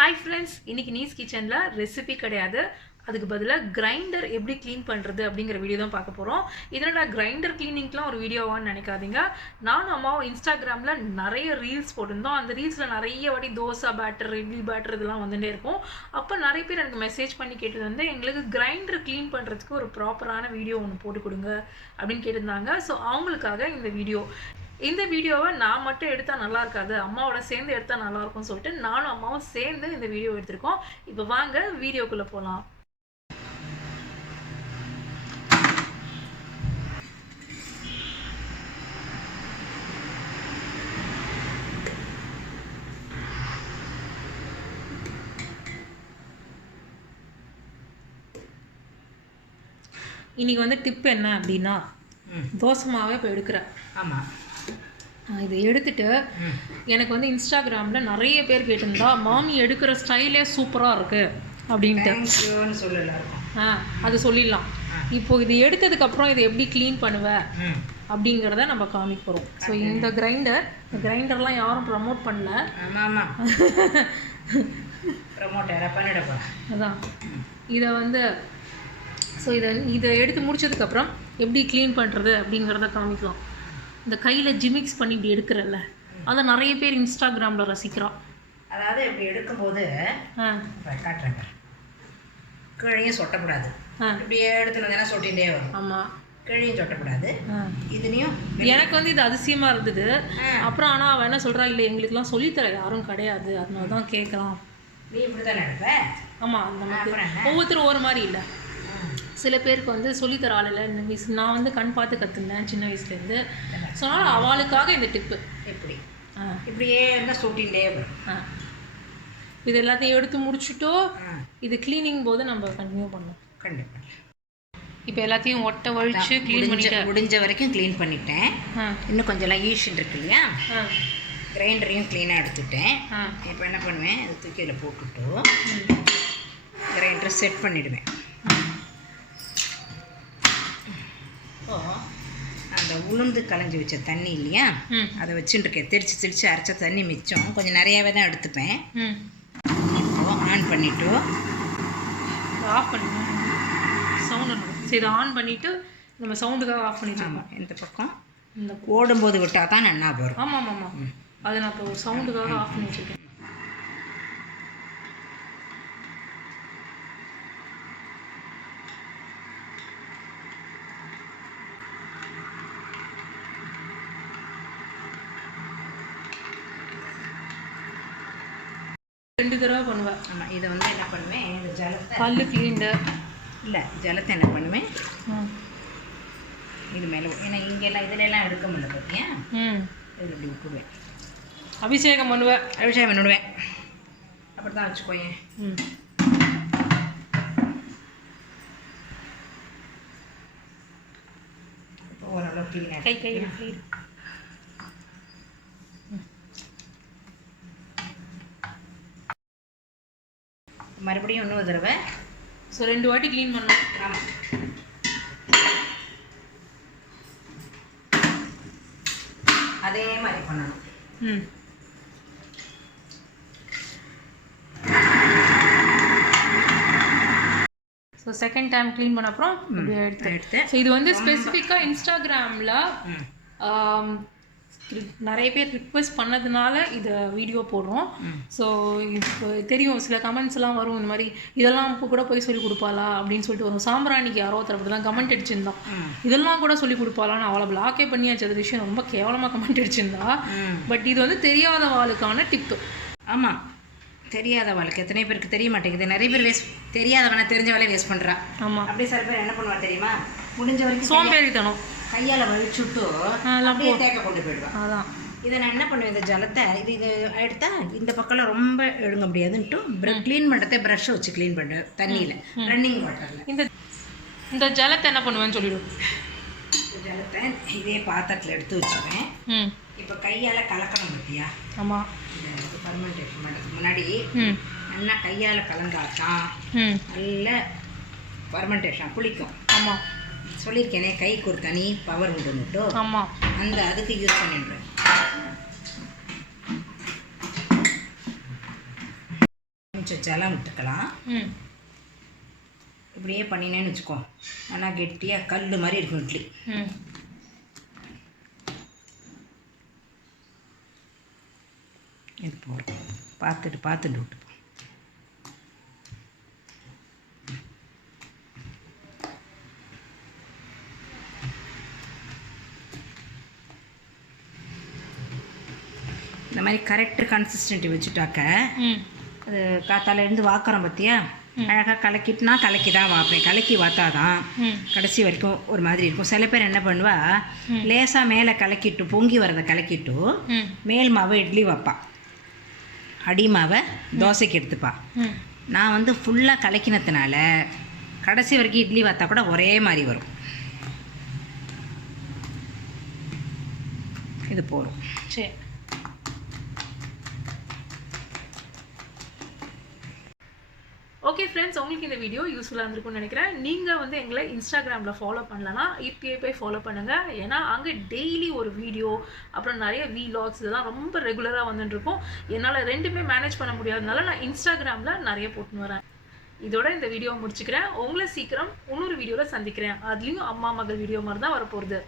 Hi friends, இன்னைக்கு knees கிச்சன்ல recipe கிடையாது. அதுக்கு பதிலா கிரைண்டர் எப்படி க்ளீன் பண்றது அப்படிங்கிற வீடியோ தான் பார்க்க போறோம். இதனோட கிரைண்டர் க்ளீனிங்க்குலாம் ஒரு வீடியோவான்னு நினைக்காதீங்க. நானும் அம்மாவும் இன்ஸ்டாகிராம்ல நிறைய ரீல்ஸ் போட்டிருந்தோம். அந்த ரீல்ஸ்ல நிறைய வாட்டி தோசா பேட்டர், இட்லி பேட்டர் இதெல்லாம் வந்துட்டே இருக்கும். அப்போ நிறைய பேர் எனக்கு மெசேஜ் பண்ணி கேட்டது வந்து எங்களுக்கு கிரைண்டர் க்ளீன் பண்ணுறதுக்கு ஒரு ப்ராப்பரான வீடியோ ஒன்று போட்டு கொடுங்க அப்படின்னு கேட்டிருந்தாங்க. ஸோ அவங்களுக்காக இந்த வீடியோ. இந்த வீடியோவை நான் மட்டும் எடுத்தால் நல்லா இருக்காது, அம்மாவோட சேர்ந்து எடுத்தால் நல்லா இருக்கும்னு சொல்லிட்டு நானும் அம்மாவும் சேர்ந்து இந்த வீடியோ எடுத்திருக்கோம். இப்போ வாங்க வீடியோக்குள்ளே போகலாம். இன்னைக்கு வந்து டிப் என்ன அப்படின்னா, தோசை மாவை இப்போ எடுக்கிறேன். ஆமாம், இதை எடுத்துட்டு எனக்கு வந்து இன்ஸ்டாகிராமில் நிறைய பேர் கேட்டிருந்தா, மாமி எடுக்கிற ஸ்டைலே சூப்பராக இருக்குது அப்படின்ட்டு சொல்லலாம். அது சொல்லிடலாம். இப்போது இது எடுத்ததுக்கப்புறம் இதை எப்படி க்ளீன் பண்ணுவேன் அப்படிங்கிறத நம்ம காமிக்க போகிறோம். ஸோ இந்த கிரைண்டர்லாம் யாரும் ப்ரமோட் பண்ணல. ஆமாம், அதான் இதை வந்து ஸோ இதை எடுத்து முடிச்சதுக்கப்புறம் எப்படி க்ளீன் பண்ணுறது அப்படிங்கிறத காமிக்கலாம். இந்த கையில் ஜிமிக்ஸ் பண்ணி இப்படி எடுக்கிறல்ல, அதை நிறைய பேர் இன்ஸ்டாகிராமில் ரசிக்கிறான். அதாவது இப்படி எடுக்கும்போது காட்டுறேங்க, கீழையும் சொட்டக்கூடாது. இப்படியே எடுத்துனா சொட்டிகிட்டே வரும். ஆமாம், கீழையும் சொட்டக்கூடாது. இதுலேயும் எனக்கு வந்து இது அதிசயமாக இருந்தது. அப்புறம் ஆனால் அவன் என்ன சொல்கிறா, இல்லை எங்களுக்குலாம் சொல்லித்தர யாரும் கிடையாது, அதனால தான் கேட்குறான். நீ இப்படி தானே எடுப்ப? ஆமாம், நமக்கு ஒவ்வொருத்தரும் ஒவ்வொரு மாதிரி இல்லை. சில பேருக்கு வந்து சொல்லித்தர ஆள் இல்லை. இந்த மிஸ் நான் வந்து கண் பார்த்து கற்றுனேன் சின்ன வயசுலேருந்து. ஸோ அதனால் அவளுக்காக இந்த டிப்பு. எப்படி இப்படியே இருந்தால் சொட்டிகிட்டே வரும். இது எல்லாத்தையும் எடுத்து முடிச்சுட்டோ இது க்ளீனிங் போது நம்ம கண்டினியூ பண்ணோம். கண்டிப்பாக. இப்போ எல்லாத்தையும் ஒட்ட வழிச்சு க்ளீன் பண்ணிட்டு முடிஞ்ச வரைக்கும் க்ளீன் பண்ணிட்டேன். இன்னும் கொஞ்சம்லாம் ஈஷன் இருக்கு இல்லையா, கிரைண்டரையும் க்ளீனாக எடுத்துட்டேன். இப்போ என்ன பண்ணுவேன், அது தூக்கி அதில் போட்டுவிட்டு கிரைண்டரை செட் பண்ணிவிடுவேன். அந்த உளுந்து களைஞ்சி வச்ச தண்ணி இல்லையா, அதை வச்சுட்டுருக்கேன். தெரிச்சு அரைச்ச தண்ணி மிச்சம், கொஞ்சம் நிறையாவே தான் எடுத்துப்பேன். இப்போ ஆன் பண்ணிவிட்டு ஆஃப் பண்ணிடுவோம். சவுண்ட் சரி, இதை ஆன் பண்ணிவிட்டு நம்ம சவுண்டுக்காக ஆஃப் பண்ணிடுவோம். இந்த பக்கம் இந்த ஓடும்போது விட்டால் தான் நல்லா வரும். ஆமாம் ஆமாம், அதை நான் இப்போ சவுண்டுக்காக ஆஃப் பண்ணி வச்சுருக்கேன். ரெண்டு தடவை பண்ணுவேன். ஆமாம், இதை வந்து என்ன பண்ணுவேன், இந்த ஜலத்தை பல்லு க்ளீண்டு இல்லை, ஜலத்தை என்ன பண்ணுவேன் இது மேலே, ஏன்னா இங்கெல்லாம் இதிலெல்லாம் எடுக்க முடியல பார்த்தியா, இதில் இப்படி விட்டுடுவேன். அபிஷேகம் பண்ணுவேன். அபிஷேகம் பண்ணிவிடுவேன். அப்படி தான் வச்சுக்கோயேன். இப்போ ஓரளவு க்ளீனாக கை மறுபடியும் இன்னொரு தடவை. ஸோ 2 வாட்டி க்ளீன் பண்ணணும். ஆமாம், அதே மாதிரி பண்ணணும். ஸோ செகண்ட் டைம் க்ளீன் பண்ண அப்புறம் இப்படி எடுத்து ஸோ இது வந்து ஸ்பெசிஃபிக்காக இன்ஸ்டாகிராமில் நிறைய பேர் ரிக்வெஸ்ட் பண்ணதுனால இதை வீடியோ போடுறோம். ஸோ இப்போ தெரியும், சில கமெண்ட்ஸ் எல்லாம் வரும், இந்த மாதிரி இதெல்லாம் கூட போய் சொல்லி கொடுப்பாளா அப்படின்னு சொல்லிட்டு வரும். சாம்பிராணிக்கு யாரோ ஒருத்தர் அப்படி தான் கமெண்ட் அடிச்சிருந்தான், இதெல்லாம் கூட சொல்லி கொடுப்பாளான்னு. அவளை பிளாக்கே பண்ணியாச்சு. அது விஷயம் ரொம்ப கேவலமாக கமெண்ட் அடிச்சிருந்தா. பட் இது வந்து தெரியாதவாளுக்கான டிப்பு. ஆமாம், தெரியாதவாளுக்கு எத்தனை பேருக்கு தெரிய மாட்டேங்குது. நிறைய பேர் தெரியாதவனை தெரிஞ்சவளே வேஸ்ட் பண்ணுறா. ஆமாம், அப்படியே சில பேர் என்ன பண்ணுவா தெரியுமா, முடிஞ்ச வரைக்கும் சோம்பேறித்தனம் கையால் வலிச்சுட்டு அப்படியே தேக்க கொண்டு போயிடுவேன். அதான் இதை நான் என்ன பண்ணுவேன், இந்த ஜலத்தை இது எடுத்தா இந்த பக்கம்லாம் ரொம்ப எழுங்க முடியாதுன்ட்டு க்ளீன் பண்ணுறதே ப்ரஷ்ஷை வச்சு க்ளீன் பண்ணுவேன் தண்ணியில், ரன்னிங் வாட்டரில். இந்த ஜலத்தை என்ன பண்ணுவேன்னு சொல்லிவிடுவேன். ஜலத்தை இதே பாத்திரத்தில் எடுத்து வச்சுருவேன். இப்போ கையால் கலக்கணும் பார்த்தியா. ஆமாம், இந்த ஃபர்மெண்டேஷன் பண்ணுறதுக்கு முன்னாடி நல்லா கையால் கலந்தாதான் நல்ல ஃபர்மெண்டேஷன் புளிக்கும். ஆமாம், சொல்லியிருக்கேனே, கைக்கு ஒரு தனி பவர் உண்டுன்னுட்டு. ஆமாம், அந்த அதுக்கு யூஸ் பண்ணிடுறேன். வச்சாலும் விட்டுக்கலாம். இப்படியே பண்ணினேன்னு வச்சுக்கோ, ஆனால் கெட்டியாக கல் மாதிரி இருக்கும் இட்லி. இது போகிறோம், பார்த்துட்டு விட்டுப்போம். இந்த மாதிரி கரெக்டு கன்சிஸ்டன்ட்டி வச்சுட்டாக்க அது காத்தாலேருந்து வாக்குறோம் பார்த்தியா, அழகாக கலக்கிட்டுனா கலக்கி தான் வாப்பேன். கலக்கி வாத்தாதான் கடைசி வரைக்கும் ஒரு மாதிரி இருக்கும். சில பேர் என்ன பண்ணுவா, லேசாக மேலே கலக்கிட்டு பொங்கி வரதை கலக்கிட்டு மேல் மாவை இட்லி வைப்பா, அடி மாவை தோசைக்கு எடுத்துப்பா. நான் வந்து ஃபுல்லாக கலக்கினதுனால கடைசி வரைக்கும் இட்லி வாத்தா கூட ஒரே மாதிரி வரும். இது போதும். சரி, ஓகே ஃப்ரெண்ட்ஸ், உங்களுக்கு இந்த வீடியோ யூஸ்ஃபுல்லாக இருந்திருக்கும்னு நினைக்கிறேன். நீங்கள் வந்து எங்களை இன்ஸ்டாகிராமில் ஃபாலோ பண்ணலன்னா இப்பயே போய் ஃபாலோ பண்ணுங்கள். ஏன்னா அங்கே டெய்லி ஒரு வீடியோ, அப்புறம் நிறைய வீலாக்ஸ் இதெல்லாம் ரொம்ப ரெகுலராக வந்துட்டுருக்கும். என்னால் ரெண்டுமே மேனேஜ் பண்ண முடியாததுனால நான் இன்ஸ்டாகிராமில் நிறைய போட்டுன்னு வரேன். இதோட இந்த வீடியோவை முடிச்சுக்கிறேன். உங்களை சீக்கிரம் இன்னொரு வீடியோவில் சந்திக்கிறேன். அதுலேயும் அம்மா மகள் வீடியோ மாதிரி தான் வரப்போகுது.